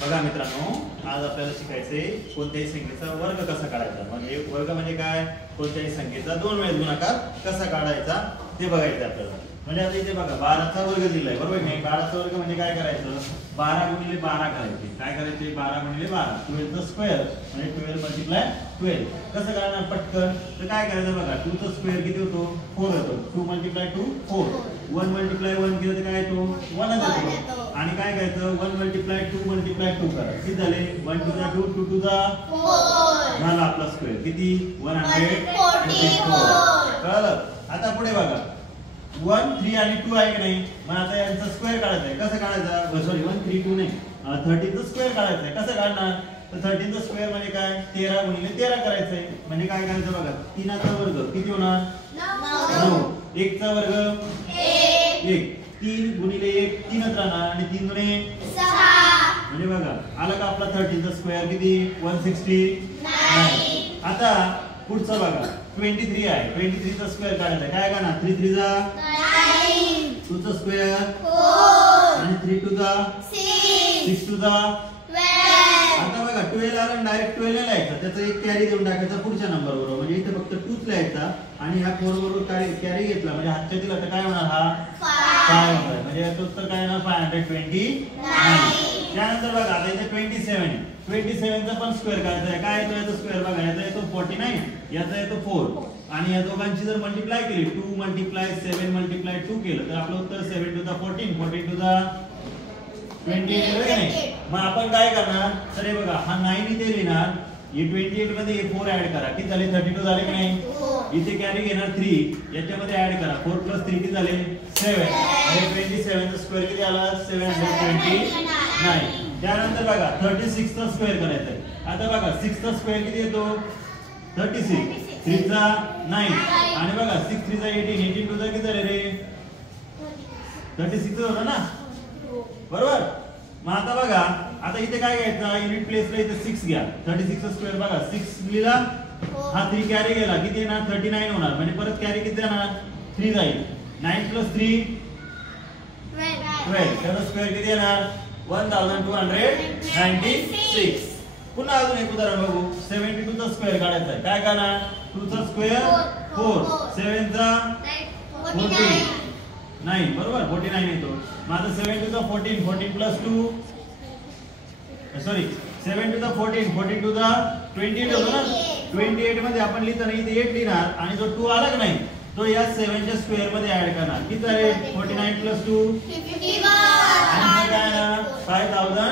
बघा मित्रांनो, आज आपल्याला शिकायचे कोणत्याही संख्येचा वर्ग कसा काढायचा। म्हणजे वर्ग म्हणजे काय, कोणत्याही संख्येचा दोन वेळेस गुणाकार कसा काढायचा ते बघायचं आपल्याला। म्हणजे आता इथे बघा 12 चा वर्ग दिलाय, बरोबर नाही? 12 चा वर्ग म्हणजे काय करायचं, 12 गुणिले 12 करायचे। काय करायचे, 12 गुणिले 12, 12 चा स्क्वेअर म्हणजे 12 मल्टिप्लाय 12। कसं करणार पटकन, तर काय करायचं बघा, 2 चा स्क्वेअर किती होतो, 4 होतो। 2 मल्टिप्लाय 2 4, 1 मल्टिप्लाय 1 केलं तर काय येतो, 1 येतो। आणि काय करायचं, 1 मल्टिप्लाय 2 मल्टिप्लाय 2 करा, किती झाले, 1 टू द 2 2 टू द 4 झाला आपला स्क्वेअर, किती 144। कळलं? आता पुढे बघा, 1 3 आणि 2 आहे की नाही, मग आता यांचा स्क्वेअर काढायचा आहे। कसं काढायचा, सॉरी 1 3 2 नाही, 13 चा स्क्वेअर काढायचा आहे। कसं काढणार, तर 13 चा स्क्वेअर म्हणजे काय, 13 गुणिले 13 करायचं आहे। म्हणजे काय करायचं बघा, 3 चा वर्ग किती होणार, 9, 1 चा वर्ग 1, 3 गुणिले 1 3च राहणार आणि 3 गुणे 6, म्हणजे बघा आला का आपला 13 चा स्क्वेअर किती, 169। आता पुढचा बघा 23 आहे, 23 चा स्क्वेअर काढायचा आहे। काय करणार, 3 3 चा 9, 2 चा स्क्वेअर 4 आणि 3 टू द 6, 6 टू द 12। आता बघा 12 आला, डायरेक्ट 12 लिहायचा, त्याचा एक कॅरी देऊन टाकायचा पुढच्या नंबर बरोबर। म्हणजे इथे फक्त 2 लिहायचा आणि ह्या 4 बरोबर कॅरी घेतला म्हणजे हातच्या दिला तर काय होणार, हा 5 होणार। म्हणजे याचं उत्तर काय येणार, 529। त्यानंतर बघा आता इथे 27 आहे, 27 चा पण स्क्वेअर काढायचा आहे। काय येतो याचा स्क्वेअर बघा, याचा येतो 49, याचा येतो 4 आणि या दोघांची जर मल्टिप्लाय केली, 2 मल्टिप्लाय 7 मल्टिप्लाय 2 केलं तर आपलं उत्तर 7 टू द 14, 14 टू द 28 येईल की नाही। मग आपण काय करणार, तर हे बघा हा 9 इथे लिहिणार, हे 28 मध्ये हे 4 ऍड करा, किती झाले, 32 झाले की नाही। इथे कॅरी घेणार 3, याच्यामध्ये ऍड करा, 4 प्लस 3 किती झाले, 7 आणि 27 चा स्क्वेअर किती आला, 729। त्यानंतर बघा 36 चा स्क्वेअर करायचा आहे। आता बघा 6 चा स्क्वेअर किती येतो, 36, 3 चा 9 आणि बघा 6 3 चा 18, 18 टू चा किती झाले रे, 36 होता ना, बरोबर। मग आता बघा, आता इथे काय घ्यायचं, युनिट प्लेसला इथे 6 घ्या, 36 चा स्क्वेअर बघा 6 लिहिला, हा 3 कॅरी गेला, किती येणार 39 होणार। म्हणजे परत कॅरी किती जाणार, 3 जाईल, 9 प्लस 3 12, त्याचा स्क्वेअर किती येणार, 1296। पुन्हा अजून एक उदाहरण बघू, 72 चा स्क्वेअर काढायचा आहे। काय करणार, 2 चा स्क्वेअर 4, 7 चा 49, बरोबर 49 येतो। मग आता 7 to the 14, 14 plus 2 sorry 7 to the 14, 14 to the 28 होतो ना। 28 मध्ये आपण लिहिताना इथे 8 लिहिणार आणि जो 2 आला की नाही तो या 7 च्या स्क्वेअर मध्ये ऍड करणार, किती झाले, 49 प्लस 2 51 आणि काय येणार, 5184।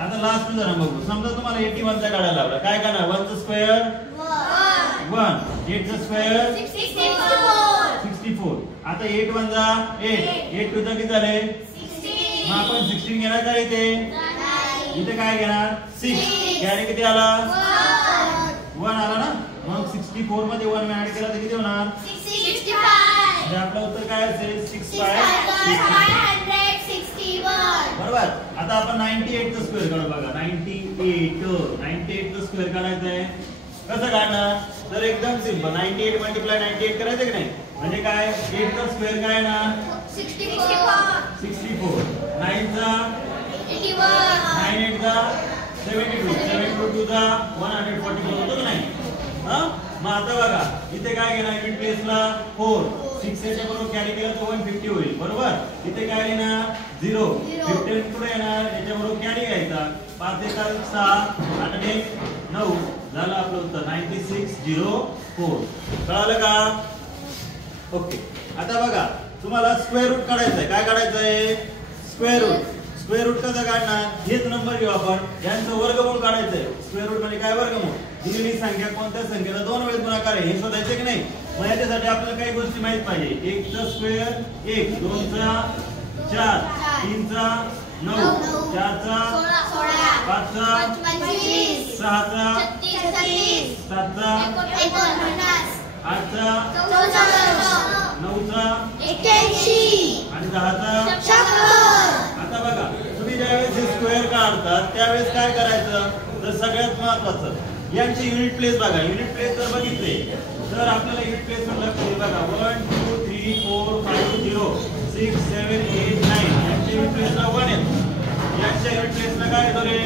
आता लास्ट उदाहरण बघू, समजा तुम्हाला 81 चा काढायला लावला, काय करणार, 1 चा स्क्वेअर 1, 8 चा स्क्वेअर 64। आता 8 1 जा 8, 8 टू चा किती झाले, मग आपण 16 घेणार का इथे काय घेणार, 6 कॅरी किती आला, 1 आला ना। मग 64 मध्ये 1 ऍड केला तर किती होणार, 65। म्हणजे आपलं उत्तर काय असेल, 6561, बरोबर। आता आपण 98 चा स्क्वेअर काढू बघा, 98 चा स्क्वेअर काढायचा आहे। कसं काढणार, तर एकदम सिंपल, 98 मल्टिप्लाय 98 करायचं की नाही। म्हणजे काय, 8 चा स्क्वेअर काय ना 64, 9 चा 81, 9 8 चा 72, 72 चा 144 होतो की नाही। मग आता बघा इथे काय घेणार, युनिट प्लेसला 4, 6 याच्या बरोबर कॅरी केला तर 150 होईल, बरोबर। इथे काय येणार 0, 15 पुढे येणार, याच्या बरोबर कॅरी घ्यायचा, 5 1 6 8 1 9 झालं आपलं उत्तर 9604। कळालं का, ओके। आता बघा तुम्हाला स्क्वेअर रूट काढायचं आहे। काय काढायचं आहे, स्क्वेअर रूट। स्क्वेअर रूट कसं काढणार, हेच नंबर घेऊ आपण, यांचं वर्गमूळ काढायचं आहे। स्क्वेअर रूट म्हणजे काय, वर्गमूळ। दिलेली संख्या कोणत्या संख्येचा 2 वेळेस गुणाकार आहे हे शोधायचे की नाही। मग याच्यासाठी आपल्याला काही गोष्टी माहित पाहिजे, 1 चा स्क्वेअर 1, 2 चा 4, 3 चा 9, 4 चा 16, 5 चा 25, 6 चा 36, 7 चा 49, 8 चा 54, 9 चा 81 आणि 10 चा 76। आता बघा तुम्ही ज्यावेळेस स्क्वेअर काढतात त्यावेळेस काय करायचं, तर सगळ्यात महत्त्वाचं यांची युनिट प्लेस बघा। युनिट प्लेस जर बघितले तर आपल्याला युनिट प्लेस वर लक्ष द्यावे बघा, 1 2 3 4 5 0 6 7 8 9 यांची युनिट प्लेसला 1 आहे। काय येतो रे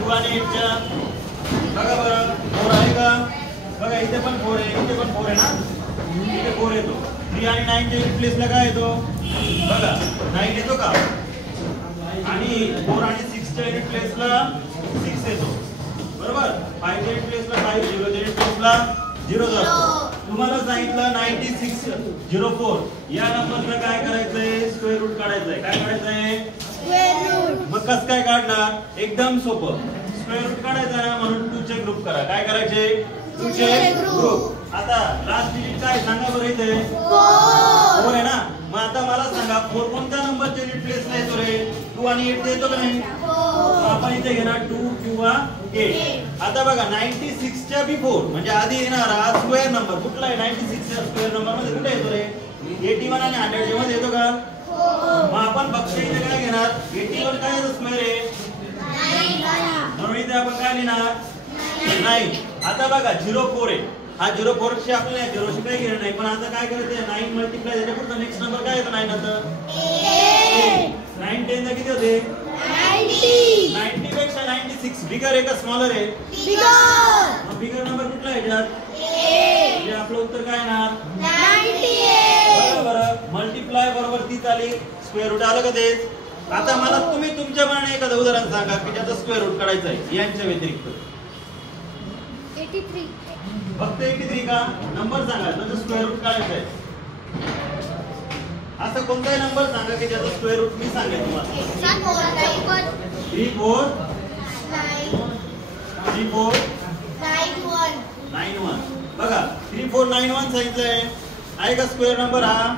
2 आणि 8 च्या बघा बरं 4 आहे का बघा इथे पण 4 आहे इथे पण 4 आहे ना इथे 4 येतो 3 आणि 9 च्या रिप्लेसला काय येतो बघा 9 येतो का आणि 4 आणि 6 च्या रिप्लेसला 6 येतो बरोबर 5 च्या रिप्लेसला 5 0 च्या रिप्लेसला 0 जातो तुम्हाला सांगितलं 9604 या नंबरचं काय करायचंय स्क्वेअर रूट काढायचंय काय काढायचंय स्क्वेअर रूट मग कसं काय काढणार एकदम सोपं स्क्वेअर रूट काढायचा ना म्हणून 2 चे ग्रुप करा काय करायचे 2 चे ग्रुप आता लास्ट डिजिट काय सांगा बरं इथे 4 आहे ना मग आता मला सांगा 4 कोणत्या नंबरच्या रिप्लेसला येतो रे 2 आणि 8 येतो का नाही आपण इथे घेणार 2 किंवा 8 आता बघा 96 च्या बिफोर म्हणजे आधी येणारा स्क्वेअर नंबर कुठला आहे 96 च्या स्क्वेअर नंबर मध्ये कुठे येतो रे 81 आणि 100 च्या मध्ये येतो का मग आपण बघतो इथे काय घेणार 81 काय येतो स्क्वेअर आहे 9 म्हणून इथे आपण काय लिहिणार 9 आता बघा 04 आहे हा 04 शी आपल्याला 0 शी काही घेणं नाही पण आता काय करायचं 9 मल्टिप्लाय त्याच्या पुढचा नेक्स्ट नंबर काय येतो 9 नंतर 8 9 10 चा किती होते 90 पेक्षा 96 बिगर आहे का स्मॉलर आहे बिगर बिगर नंबर कुठला आहे याच्यात म्हणजे आपलं उत्तर काय येणार 98 बरोबर मल्टिप्लाय बरोबर 30 आली स्क्वेअर रूट आलं का तेच आता मला तुम्ही तुमच्या मनाने एखादं उदाहरण सांगा की ज्याचा स्क्वेअर रूट काढायचा आहे यांच्या व्यतिरिक्त 83 फक्त 83 का नंबर सांगा त्याचा स्क्वेअर रूट काढायचा आहे असं कोणताही नंबर सांगा की ज्याचा स्क्वेअर रूट मी सांगेन तुम्हाला 3 4 9 1 बघा 3491 सांगितलंय आहे का स्क्वेअर नंबर हा